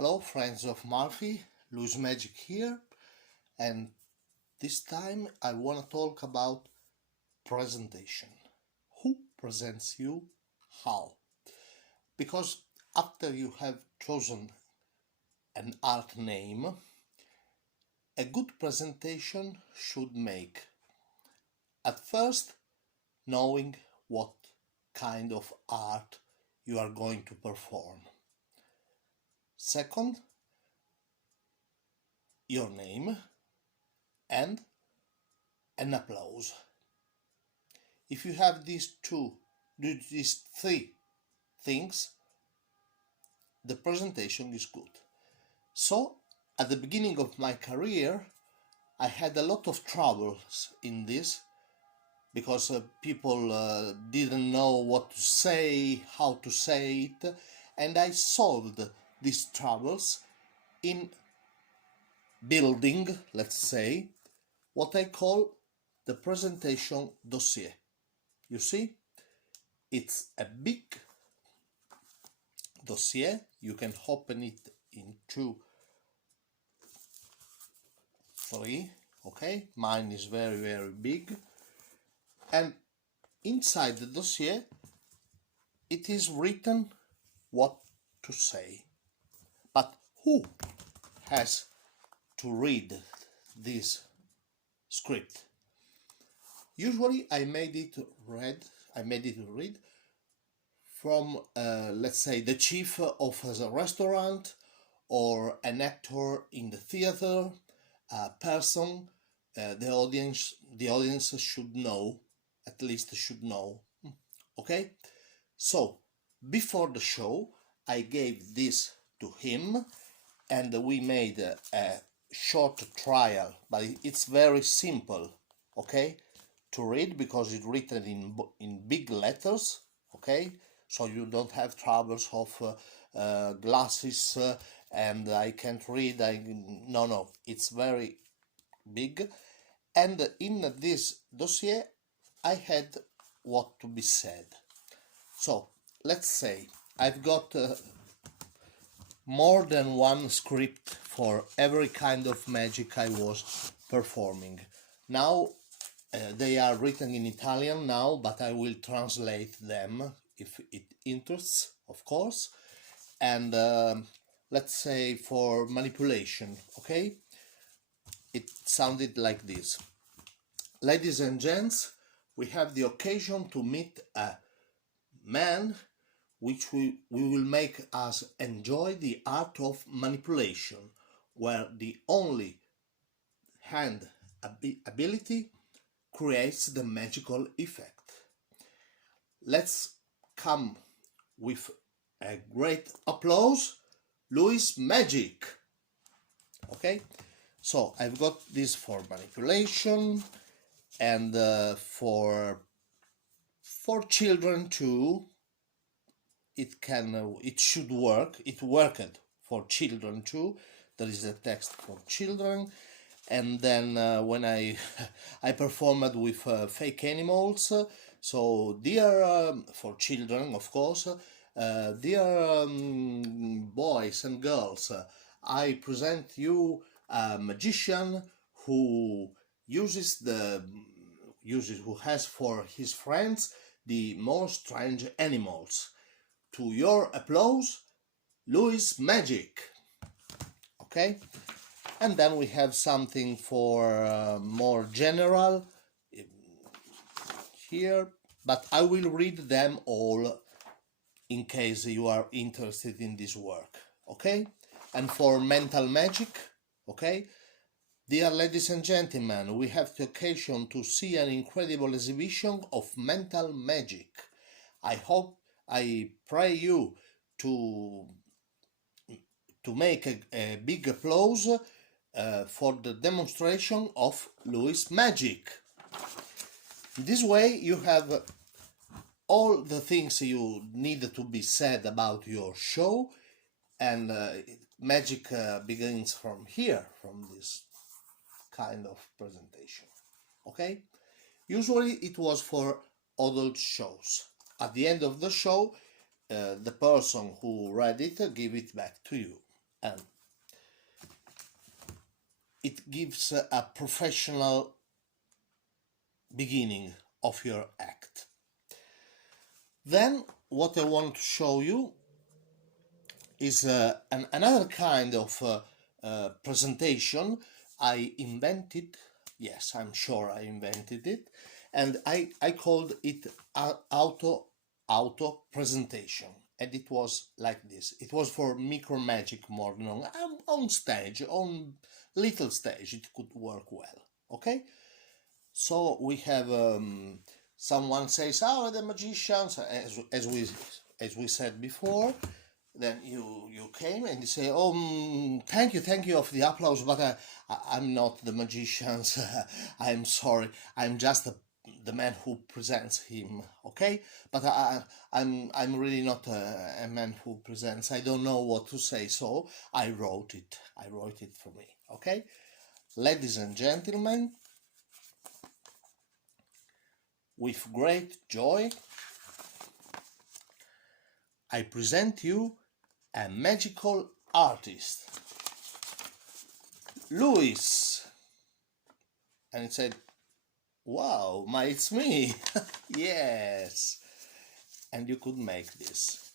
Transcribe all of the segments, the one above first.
Hello friends of Murphy, Louis Magic here, and this time I want to talk about presentation. Who presents you? How? Because after you have chosen an art name, a good presentation should make at first knowing what kind of art you are going to perform. Second, your name and an applause. If you have these three things, the presentation is good. So, at the beginning of my career, I had a lot of troubles in this because people didn't know what to say, how to say it, and I solved these troubles in building, let's say, what I call the presentation dossier. You see, it's a big dossier. You can open it in 2, 3. Okay, mine is very big, and inside the dossier it is written what to say. But who has to read this script? Usually I made it read from let's say the chief of a restaurant or an actor in the theater, a person the audience should know, at least should know. Okay, so before the show I gave this to him and we made a short trial, but it's very simple, okay, to read because it's written in big letters, okay, so you don't have troubles of glasses and I can't read. No, it's very big, and in this dossier I had what to be said. So let's say I've got more than one script for every kind of magic I was performing. Now they are written in Italian now, but I will translate them if it interests, of course. And let's say for manipulation, okay? It sounded like this. Ladies and gents, we have the occasion to meet a man which will make us enjoy the art of manipulation, where the only hand ability creates the magical effect. Let's come with a great applause, Louis Magic. Okay, so I've got this for manipulation and for children too. It should work. It worked for children too. There is a text for children, and then when I I performed with fake animals, so dear for children, of course, dear boys and girls, I present you a magician who who has for his friends the most strange animals. To your applause, Louis Magic. Okay, and then we have something for more general here, but I will read them all in case you are interested in this work. Okay, and for mental magic, okay, dear ladies and gentlemen, we have the occasion to see an incredible exhibition of mental magic. I pray you to make a big applause for the demonstration of Louis Magic. This way you have all the things you need to be said about your show, and magic begins from here, from this kind of presentation. Okay, usually it was for adult shows. At the end of the show, the person who read it give it back to you. and it gives a professional beginning of your act. Then what I want to show you is another kind of presentation I invented. Yes, I'm sure I invented it, and I called it auto presentation. And it was like this. It was for micro magic more than on stage, on little stage. It could work well. Okay, so we have someone says, "Oh, the magicians," as we said before. Then you came and you say, "Oh, thank you of the applause, but I'm not the magicians. I'm sorry. I'm just the man who presents him. Okay, but I'm really not a man who presents. I don't know what to say, so I wrote it. I wrote it for me. Okay, ladies and gentlemen, with great joy, I present you a magical artist, Louis." And it said, "Wow, it's me." Yes. And you could make this.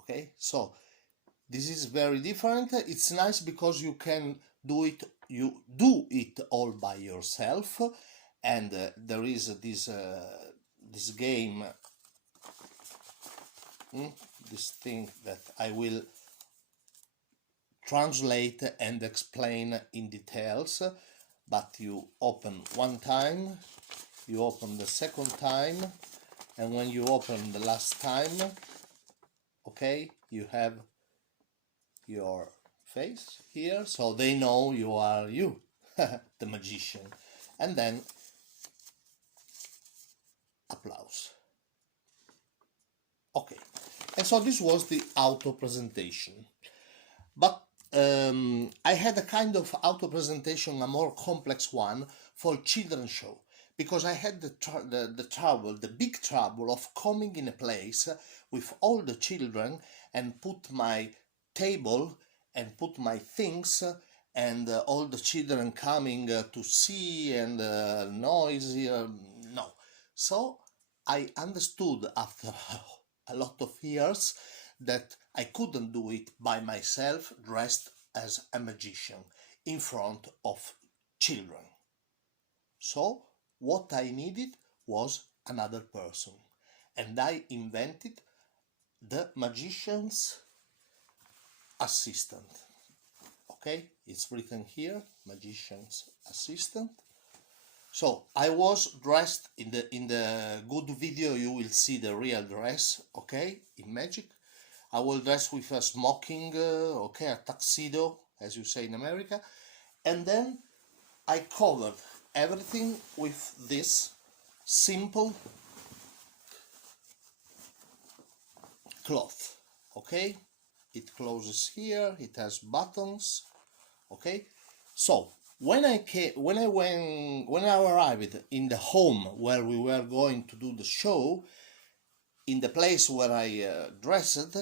Okay, so this is very different. It's nice because you can you do it all by yourself. And there is this game, this thing that I will translate and explain in details. But you open one time, you open the second time, and when you open the last time, okay, you have your face here, so they know you are you, the magician. And then applause. Okay, and so this was the auto presentation. But I had a kind of auto presentation, a more complex one for children's show, because I had the trouble, the big trouble of coming in a place with all the children and put my table and put my things, and all the children coming to see, and noisy. No. So I understood after a lot of years that I couldn't do it by myself dressed as a magician in front of children. So what I needed was another person, and I invented the magician's assistant. Okay, it's written here, magician's assistant. So I was dressed in the good video. You will see the real dress. Okay, in magic, I will dress with a smoking. Okay, a tuxedo, as you say in America, and then I covered everything with this simple cloth. Okay, it closes here. It has buttons. Okay, so when I arrived in the home where we were going to do the show, in the place where I dressed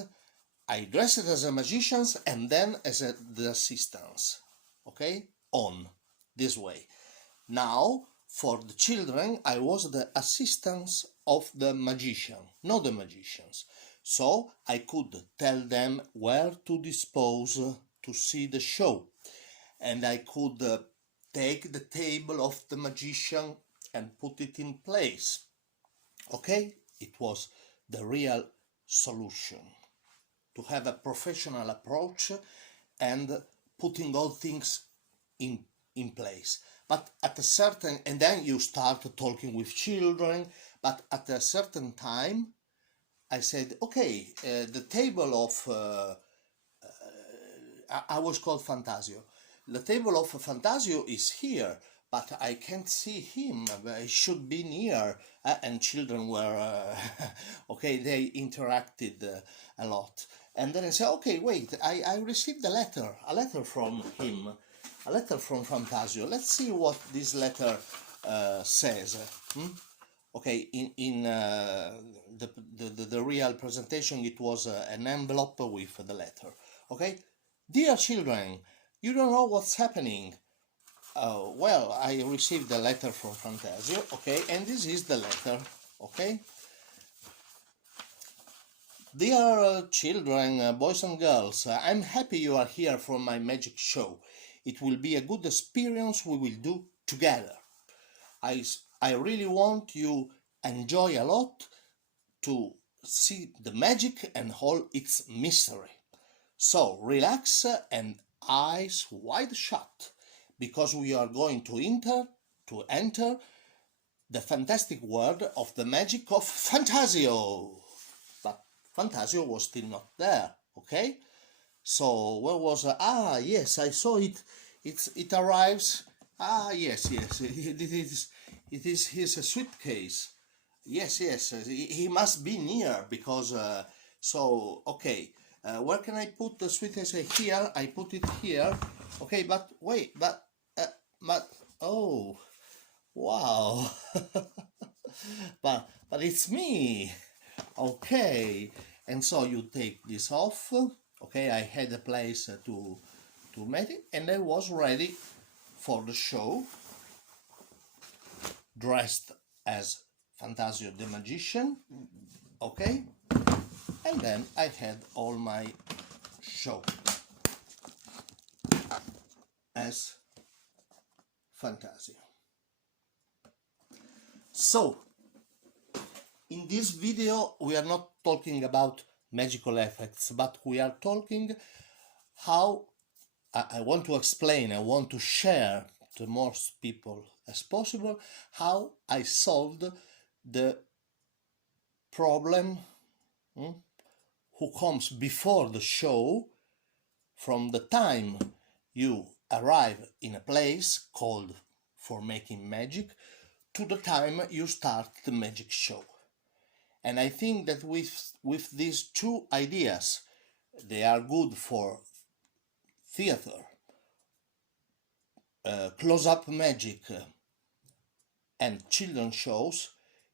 as a magician and then as the assistants. Okay, on this way. Now for the children, I was the assistants of the magician, not the magicians. So I could tell them where to dispose to see the show, and I could take the table of the magician and put it in place. Okay, it was the real solution to have a professional approach and putting all things in place. But at a certain, and then you start talking with children, but at a certain time I said, okay, the table of I was called Fantasio. The table of Fantasio is here, but I can't see him. He should be near. And children were, okay, they interacted a lot. And then I said, okay, wait, I received a letter from him, a letter from Fantasio. Let's see what this letter says. Okay, in the real presentation, it was an envelope with the letter. Okay, dear children, you don't know what's happening. Well, I received a letter from Fantasio. Okay, and this is the letter. Okay, dear children, boys and girls, I'm happy you are here for my magic show. It will be a good experience we will do together. I really want you enjoy a lot to see the magic and all its mystery. So relax and eyes wide shut because we are going to enter the fantastic world of the magic of Fantasio. But Fantasio was still not there, okay? So where was yes, I saw it. It arrives. Yes. It is his suitcase. Yes. He must be near because so okay. Where can I put the suitcase? Here. I put it here. Okay, but wait, but oh wow. But it's me. Okay, and so you take this off. Okay, I had a place to make it, and I was ready for the show, dressed as Fantasio the Magician. Okay, and then I had all my show as Fantasio. So in this video we are not talking about magical effects, but we are talking how I want to explain, I want to share to most people as possible how I solved the problem who comes before the show, from the time you arrive in a place called for making magic to the time you start the magic show. And I think that with these two ideas, they are good for theater, close-up magic, and children shows.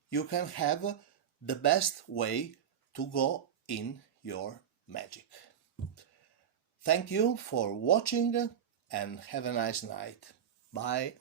You can have the best way to go in your magic. Thank you for watching and have a nice night. Bye.